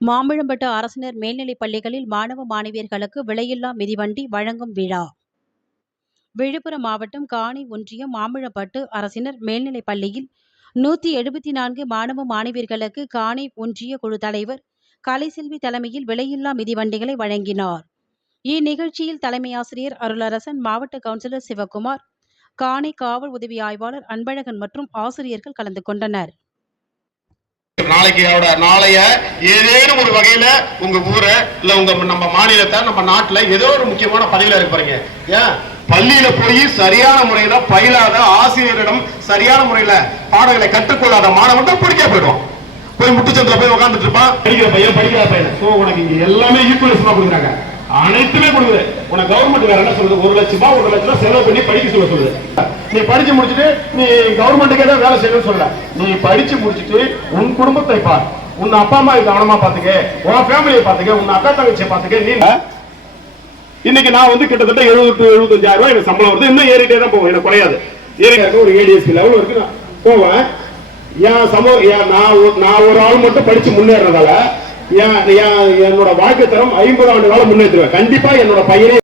மாம்பழம்பட்டு அரசினர் மேல்நிலைப் பள்ளிகளில் மாணவ மாணவியர்களுக்கு விலையில்லா மிதிவண்டி வழங்கும் விழா. விழுப்புரம் மாவட்டம் காணி ஒன்றியம் மாம்பழம்பட்டு அரசினர் மேல்நிலைப் பள்ளியில் நூற்றி எழுபத்தி நான்கு மாணவ மாணவியர்களுக்கு காணி ஒன்றிய குழு தலைவர் கலைசெல்வி தலைமையில் விலையில்லா மிதிவண்டிகளை வழங்கினார். இந்நிகழ்ச்சியில் தலைமை ஆசிரியர் அருளரசன் மாவட்ட கவுன்சிலர் சிவக்குமார் காணி காவல் உதவி ஆய்வாளர் அன்பழகன் மற்றும் ஆசிரியர்கள் கலந்து கொண்டனர். நாளைக்கு நாளைய ஏதேனும் ஒரு வகையில உங்க ஊரை இல்ல உங்க நம்ம மாநிலத்தை நம்ம நாட்டுல ஏதோ ஒரு முக்கியமான பதவியில இருப்பாருங்க ஏன்? பள்ளியில போய் சரியான முறையில பயிலாத ஆசிரியரிடம் சரியான முறையில பாடங்களை கற்றுக்கொள்ளாத மாணவன் பிடிக்க போயிடும் போய் முட்டுச்சந்தில போய் உட்கார்ந்துட்டு இருப்பான். படிக்கிற பையன் படிக்காத பையன். சோ உனக்கு இங்க எல்லாமே ஈக்குவலிசமா கொடுக்குறாங்க. அனைத்துமே கொடுக்குது. உனக்கு கவர்மெண்ட் வேற என்ன சொல்லுது? ஒரு லட்சம் ரூபாய் ஒரு லட்சம் ரூபாய் செலவு பண்ணி படிக்க சொல்ல சொல்லுது. நீ படிச்சு முடிச்சுட்டு நீ கவர்மெண்ட்டுக்கே தான் வேலை செய்யணும்னு சொல்ல நீ படிச்சு முடிச்சுட்டு உன் குடும்பத்தை பார். உன் அப்பா அம்மா கவனமா பாத்துக்க உன் ஃபேமிலியை பாத்துக்க உன் அக்கா தங்கச்சியை பாத்துக்க நீ இன்னைக்கு நான் வந்து கிட்டத்தட்ட எழுபத்தி எழுபத்தஞ்சாயிரம் ரூபாய் எனக்கு சம்பளம் வருது. இன்னும் ஏறிட்டே தான் போகும் எனக்கு குறையாது. ஏறி ஒரு ஏடிஎஸ்பி லெவல் இருக்கு நான் போவேன். என் சமூக நான் ஒரு- நான் ஒரு ஆள் மட்டும் படிச்சு முன்னேறதால என்- என்னோட வாழ்க்கை தரம் ஐம்பது ஆண்டு காலம் முன்னேற்றுவேன் கண்டிப்பா என்னோட பையனே